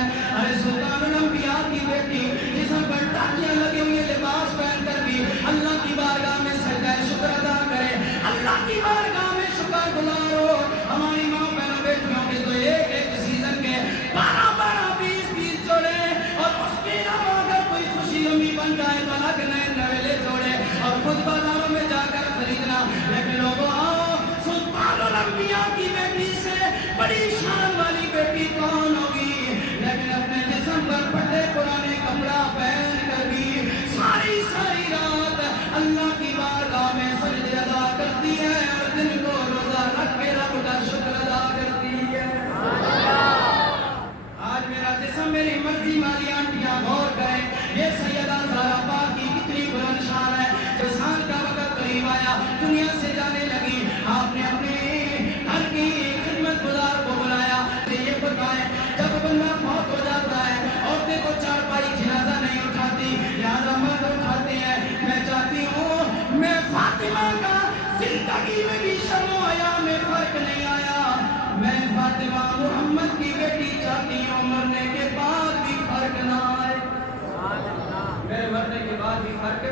ہے. ارے سلطان الانبیاء کی بیٹی جسم پر ٹاکیاں لگے ہوئے لباس پہن کر بھی اللہ کی بارگاہ میں سجدہ شکر ادا کرے, اللہ کی بارگاہ میں شکر گزار ہو. ہماری ماں بہنوں بیٹیوں کے تو ایک ایک سیزن کے 12-20 جوڑے, اور اس کے علاوہ اگر کوئی خوشی امی بن جائے تو الگ نئے نویلے جوڑے اور خود بازاروں میں جا کر خریدنا. لیکن لوگوں آؤ, سلطان الانبیاء کی بیٹی سے بڑی شان والی بیٹی کون ہوگی؟ لیکن اپنے جسم پر پھٹے پرانے کپڑا پہن کر بھی ساری رات اللہ کی بارگاہ میں سجدے ادا کرتی ہے اور دن کو روزہ رکھ کے رب کا شکر ادا کرتی ہے. آج میرا جسم میری مرضی والی آنٹیاں غور کریں, یہ سیدہ زہرا پاک کی کتنی بلند شان ہے. جو سال کا وقت قریب آیا, دنیا سے جانے لگی, آپ نے اپنے گھر کی خدمت گزار کو بلایا. یہ بتائیں, جب بندہ فوت ہو جاتا ہے عورتیں تو چارپائی جنازہ نہیں اٹھاتی, لہذا مرد اٹھاتے ہیں. میں چاہتی ہوں میں فاطمہ کا زندگی میں بھی شرم و حیا میں فرق نہیں آیا, میں فاطمہ محمد کی بیٹی چاہتی ہوں مرنے کے بعد بھی فرق نہ آئے. میرے مرنے کے بعد بھی فرق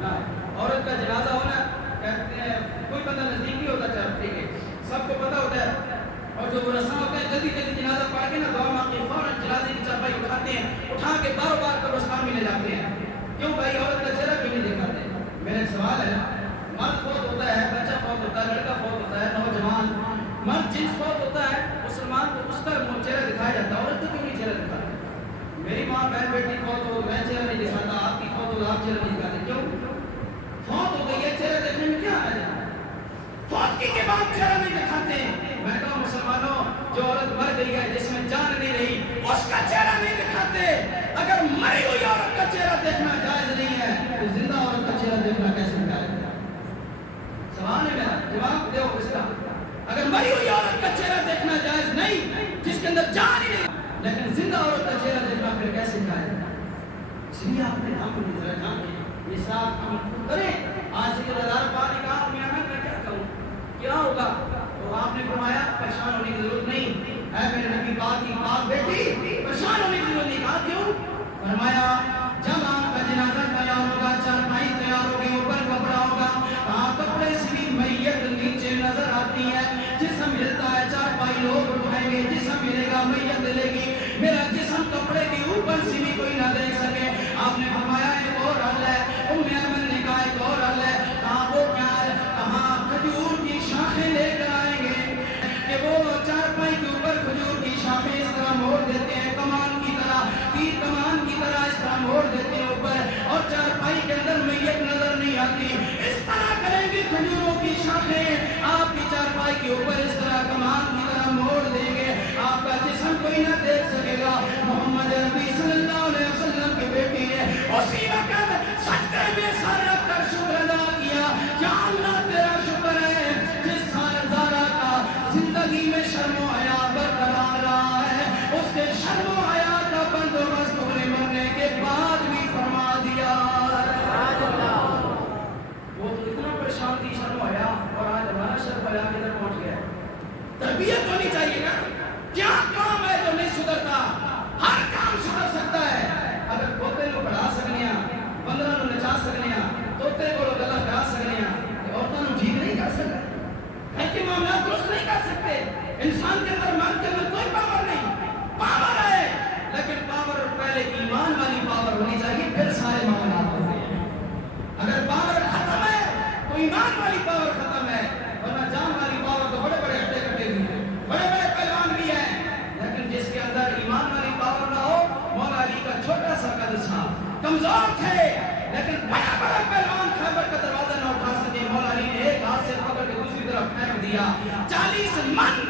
نہ آئے. عورت کا جنازہ ہونا کہتے ہیں کوئی بندہ نزدیک نہیں ہوتا, چاہتے ہیں سب کو پتہ ہوتا ہے, اور جو رسم ہوتے ہیں جلدی جنازہ پڑھ کے نا دعا مانگ کے فوراً جنازے کی چارپائی اٹھاتے ہیں, اٹھا کے بار قبرستان میں لے جاتے ہیں. کیوں بھائی, عورت کا چہرہ کیوں نہیں دکھاتے؟ میرا ایک سوال ہے, مرد فوت ہوتا ہے, بچہ فوت ہوتا ہے, لڑکا فوت ہوتا ہے, نوجوان مرد جنس فوت ہوتا ہے, مسلمان کو اس کا چہرہ دکھایا جاتا ہے, عورت کو کیوں نہیں چہرہ دکھاتے؟ میری ماں بہن بیٹی فوت ہو, میں چہرہ نہیں دکھاتا, آپ کی فوت ہو آپ چہرہ نہیں دکھاتے, کیوں؟ فوت ہو گئی ہے, چہرہ دیکھنے میں کیا ہے؟ فوت کی کے بعد چہرہ نہیں دکھاتے. میں کہا مسلمانوں, جو عورت مر گئی ہے جس میں جان نہیں رہی اس کا چہرہ نہیں دکھاتے. اگر مری ہوئی عورت کا چہرہ دیکھنا جائز نہیں ہے تو زندہ عورت کا چہرہ دیکھنا کیسے جائز ہے؟ سوال ہے میرا, جواب دو اس کا. اگر مری ہوئی عورت کا چہرہ دیکھنا جائز نہیں جس کے اندر جان ہی نہیں, لیکن زندہ عورت کا چہرہ دیکھنا پھر کیسے جائز ہے؟ اس لیے آپ نے ہم کو ذرا جان کے یہ صاحب ہم کریں. آج سے ہزار بار نے کہا میاں میں کیا کروں, کیا ہوگا؟ تو آپ نے فرمایا پریشان ہونے کی ضرورت نہیں, اے میرے نبی پاک کی پاک بیٹی پریشان ہونے کی ضرورت نہیں. کہا کیوں؟ فرمایا جب آپ کا جنازہ تیار ہوگا, چارپائی تیار ہوگی, اوپر کپڑا ہوگا, کہاں کپڑے سے بھی میت نیچے نظر آتی ہے, جسم ملتا ہے چارپائی لوگ اٹھائیں گے, جسم ملے گا میت ملے گی, میرا جسم کپڑے کے اوپر سے بھی کوئی نہ دیکھ سکے. آپ نے فرمایا ایک اور حل ہے, ایمن نے کہا ایک اور حل ہے. کہاں وہ کیا ہے؟ کہاں کھجور کی شاخیں لے کر آئیں گے کہ وہ چارپائی کے اوپر کھجور کی شاخیں اس طرح موڑ دیتے ہیں, کمان کی طرح, تیر کمان کی طرح اس طرح موڑ دیتے ہیں اوپر, اور چارپائی کے اندر میت نظر نہیں آتی. اس طرح کریں گے کھجوروں کی شاخیں آپ کی چارپائی کے اوپر اس طرح کمان کی طرح موڑ دیں گے, آپ کا جسم کوئی نہ دیکھ سکے گا. محمد عربی صلی اللہ علیہ وسلم کی بیٹی نے اسی وقت سجدے میں سر رکھ کر شکر ادا کیا, یا اللہ تیرا شکر ہے جس زہرا کا زندگی میں شرم و حیا برقرار رہا ہے, اس کے شرم و حیا کا بندوبست انہیں مرنے کے بعد بھی فرما دیا. وہ تو اتنا پریشان تھی شرم و حیا, اور آج ہمارا شرم و حیا کدھر پہنچ گیا ہے؟ تربیت ہونی چاہیے نا. کیا کام ہے جو نہیں سدھرتا؟ ہر کام سدھر سکتا ہے. اگر پوتے کو پڑھا سکنے ہیں, 15 کو نچا سکنے ہیں, توتے کو گلا کرا سکنے ہیں, عورتوں کو ٹھیک نہیں کر سکتے, گھر کے معاملات درست نہیں کر سکتے. انسان کے اندر من کے اندر کوئی پاور نہیں, پاور ہے لیکن پاور پہلے ایمان والی پاور ہونی چاہیے, پھر سارے معاملات ہوتے ہیں. اگر پاور ختم ہے تو ایمان والی پاور ختم ہے, ورنہ جان والی پاور تو بڑے بڑے ہٹے کٹے بھی ہیں, بڑے بڑے پہلوان بھی ہیں, لیکن جس کے اندر ایمان والی پاور نہ ہو. مولا علی کا چھوٹا سا قد تھا, کمزور تھے, لیکن بڑا بڑا پہلوان خیبر کا دروازہ نہ اٹھا سکے. مولا علی نے ایک ہاتھ سے پکڑ کے دوسری طرف پھینک دیا, 40 من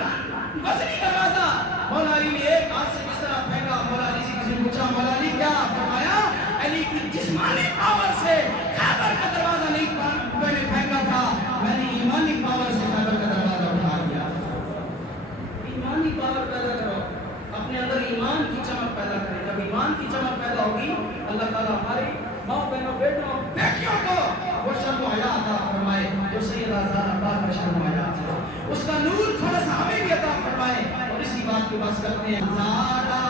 وزنی دروازہ مولا علی نے ایک ہاتھ سے کس طرح پھینکا. مولا علی سے کسی نے پوچھا مولا علی کیا؟ فرمایا علی کی جسمانی پاور سے خیبر کا دروازہ نہیں میں نے پھینکا تھا, میں نے ایمانی پاور سے خیبر کا دروازہ اٹھا دیا. ایمانی پاور پیدا کرو, اپنے اندر ایمان کی چمک پیدا کریں. جب ایمان کی چمک پیدا ہوگی اللہ تعالیٰ ہماری ماں بہنوں بیٹیوں کو وہ شرم و حیا عطا فرمائے جو سیدہ زہرا پاک کا شرم و حیا تھا, اس کا نور تھوڑا سا ہمیں بھی عطا فرمائے. اور اسی بات کو بس کرتے ہیں, زہرا